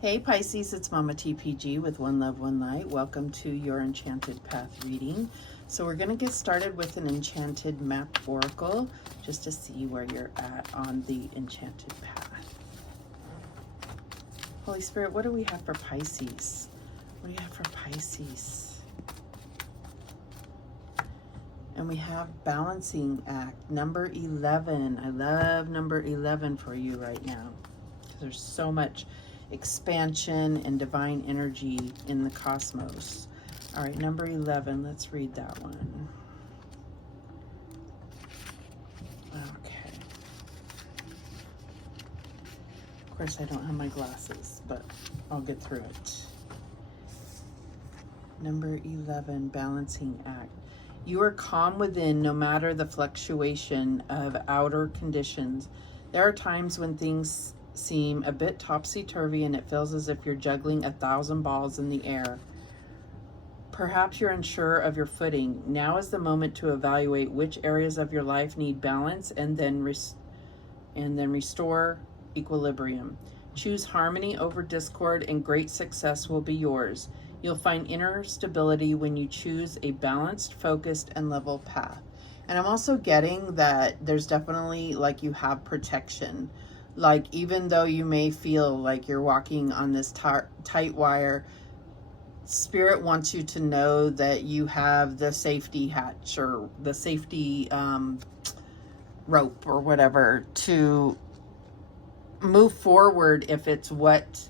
Hey Pisces, it's Mama TPG with One Love, One Light. Welcome to your Enchanted Path reading. So we're going to get started with an Enchanted Map Oracle just to see where you're at on the Enchanted Path. Holy Spirit, what do we have for Pisces? What do you have for Pisces? And we have Balancing Act, number 11. I love number 11 for you right now because there's so much expansion and divine energy in the cosmos. All right, number 11, let's read that one. Okay. Of course, I don't have my glasses, but I'll get through it. Number 11, Balancing Act. You are calm within no matter the fluctuation of outer conditions. There are times when things seem a bit topsy-turvy and it feels as if you're juggling 1,000 balls in the air. Perhaps you're unsure of your footing. Now is the moment to evaluate which areas of your life need balance and then restore equilibrium. Choose harmony over discord and great success will be yours. You'll find inner stability when you choose a balanced, focused, and level path. And I'm also getting that there's definitely like you have protection. Like even though you may feel like you're walking on this tight wire, Spirit wants you to know that you have the safety hatch or the safety rope or whatever to move forward if it's what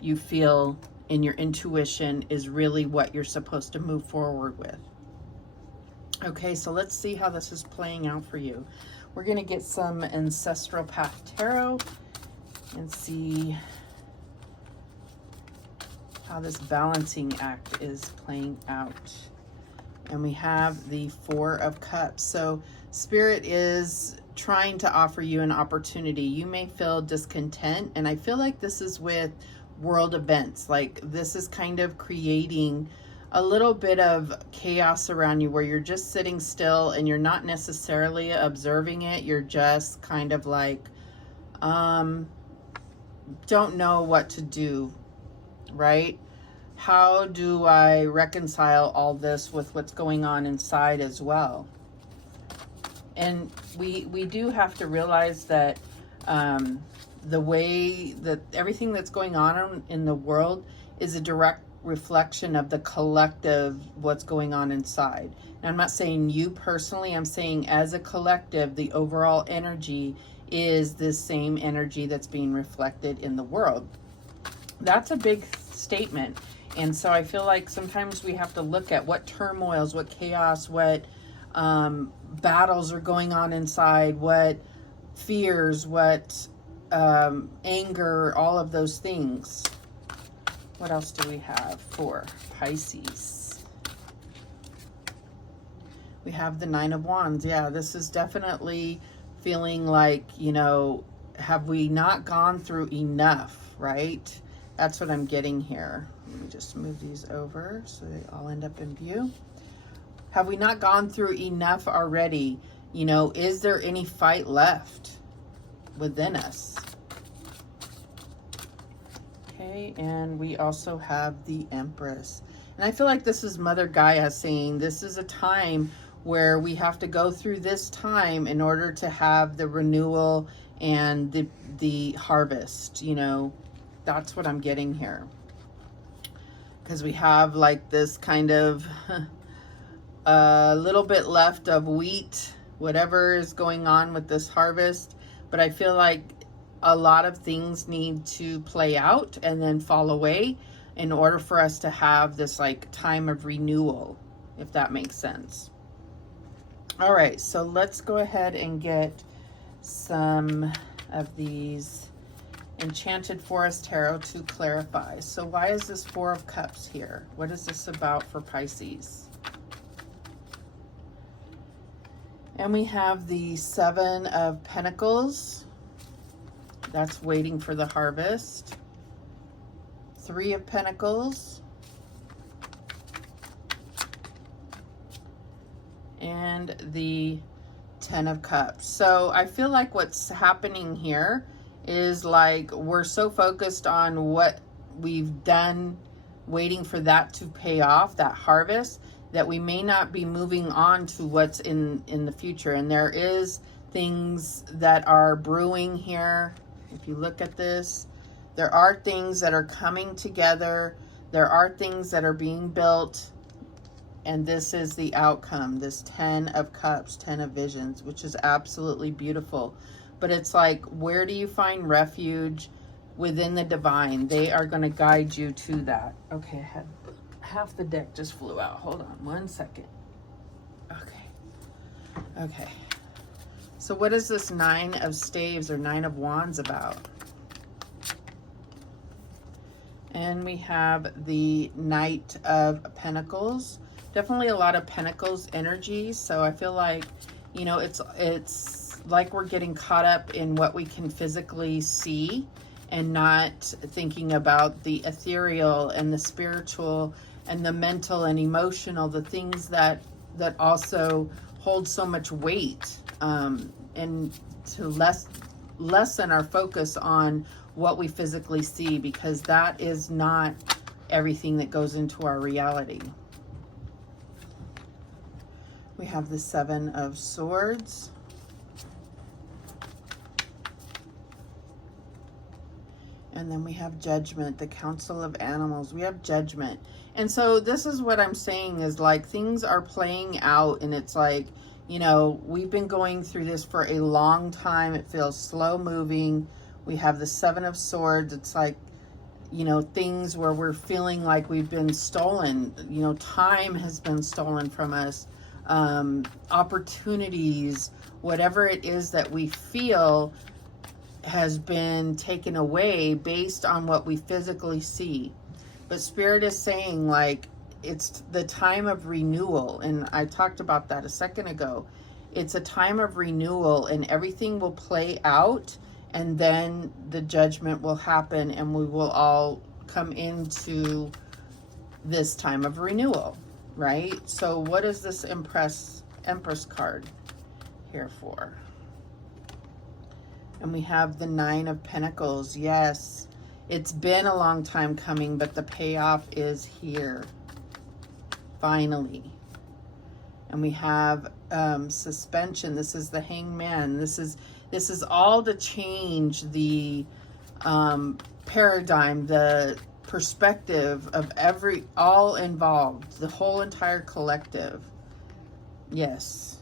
you feel in your intuition is really what you're supposed to move forward with. Okay, so let's see how this is playing out for you. We're going to get some Ancestral Path Tarot and see how this balancing act is playing out. And we have the Four of Cups. So Spirit is trying to offer you an opportunity. You may feel discontent, and I feel like this is with world events. Like this is kind of creating a little bit of chaos around you where you're just sitting still and you're not necessarily observing it. You're just kind of like, don't know what to do, right? How do I reconcile all this with what's going on inside as well? And we do have to realize that the way that everything that's going on in the world is a direct reflection of the collective, what's going on inside. And I'm not saying you personally, I'm saying as a collective, the overall energy is this same energy that's being reflected in the world. That's a big statement. And so I feel like sometimes we have to look at what turmoils, what chaos, what battles are going on inside, what fears, what anger, all of those things. What else do we have for Pisces? We have the Nine of Wands. Yeah, this is definitely feeling like, you know, have we not gone through enough, right? That's what I'm getting here. Let me just move these over so they all end up in view. Have we not gone through enough already? You know, is there any fight left within us? Okay, and we also have the Empress. And I feel like this is Mother Gaia saying this is a time where we have to go through this time in order to have the renewal and the harvest, you know. That's what I'm getting here. Because we have like this kind of a little bit left of wheat, whatever is going on with this harvest. But I feel like a lot of things need to play out and then fall away in order for us to have this like time of renewal, if that makes sense. All right, so let's go ahead and get some of these Enchanted Forest Tarot to clarify. So why is this Four of Cups here? What is this about for Pisces? And we have the Seven of Pentacles. That's waiting for the harvest. Three of Pentacles. And the Ten of Cups. So I feel like what's happening here is like we're so focused on what we've done waiting for that to pay off, that harvest, that we may not be moving on to what's in the future. And there is things that are brewing here. If you look at this, there are things that are coming together. There are things that are being built. And this is the outcome, this 10 of Cups, 10 of Visions, which is absolutely beautiful. But it's like, where do you find refuge within the divine? They are going to guide you to that. Okay, I had half the deck just flew out. Hold on one second. Okay. So what is this 9 of Staves or 9 of Wands about? And we have the Knight of Pentacles. Definitely a lot of Pentacles energy. So I feel like, you know, it's like we're getting caught up in what we can physically see and not thinking about the ethereal and the spiritual and the mental and emotional, the things that also hold so much weight, and to lessen our focus on what we physically see, because that is not everything that goes into our reality. We have the 7 of Swords. And then we have Judgment, the Council of Animals. We have Judgment. And so this is what I'm saying is like things are playing out, and it's like, you know, we've been going through this for a long time. It feels slow moving. We have the 7 of Swords. It's like, you know, things where we're feeling like we've been stolen. You know, time has been stolen from us. Opportunities, whatever it is that we feel has been taken away based on what we physically see. But Spirit is saying like it's the time of renewal, and I talked about that a second ago. It's a time of renewal, and everything will play out, and then the judgment will happen, and we will all come into this time of renewal, right? So what is this Empress card here for? And we have the 9 of Pentacles. Yes, it's been a long time coming, but the payoff is here, finally. And we have suspension. This is the Hangman. This is all to change the paradigm, the perspective of all involved, the whole entire collective. Yes.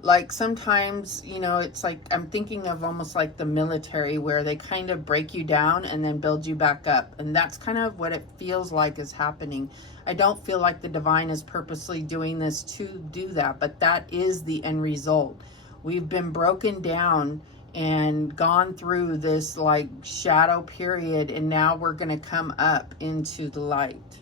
Like sometimes, you know, it's like I'm thinking of almost like the military, where they kind of break you down and then build you back up. And that's kind of what it feels like is happening. I don't feel like the divine is purposely doing this to do that, but that is the end result. We've been broken down and gone through this like shadow period, and now we're going to come up into the light.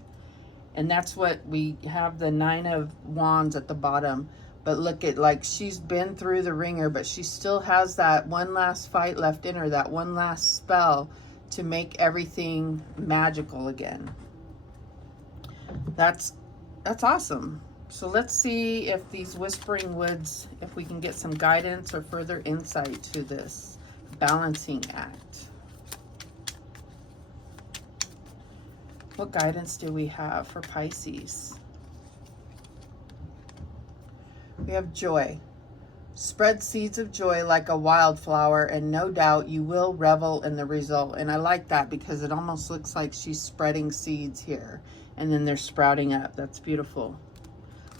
And that's what we have, the 9 of Wands at the bottom. But look at, like, she's been through the ringer, but she still has that one last fight left in her, that one last spell to make everything magical again. That's awesome. So let's see if these Whispering Woods, if we can get some guidance or further insight to this balancing act. What guidance do we have for Pisces? We have joy. Spread seeds of joy like a wildflower, and no doubt you will revel in the result. And I like that because it almost looks like she's spreading seeds here, and then they're sprouting up. That's beautiful.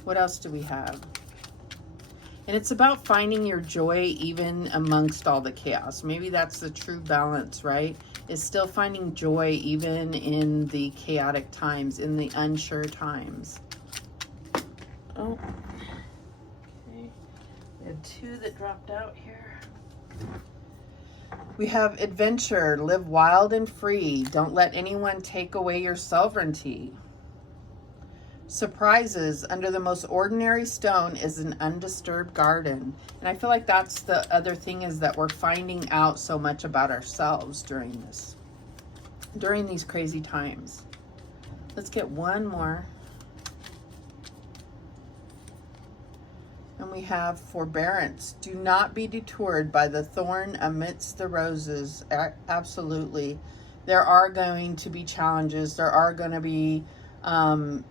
What else do we have? And it's about finding your joy even amongst all the chaos. Maybe that's the true balance, right? Is still finding joy even in the chaotic times, in the unsure times. Oh. We had 2 that dropped out here. We have adventure. Live wild and free. Don't let anyone take away your sovereignty. Surprises. Under the most ordinary stone is an undisturbed garden. And I feel like that's the other thing, is that we're finding out so much about ourselves during these crazy times. Let's get one more. And we have forbearance. Do not be detoured by the thorn amidst the roses. Absolutely. there are going to be challenges. There are going to be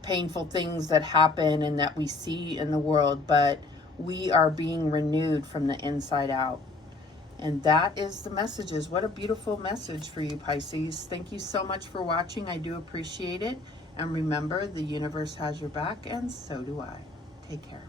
painful things that happen and that we see in the world, but we are being renewed from the inside out. And that is the messages. What a beautiful message for you, Pisces. Thank you so much for watching. I do appreciate it. And remember, the universe has your back, and so do I. Take care.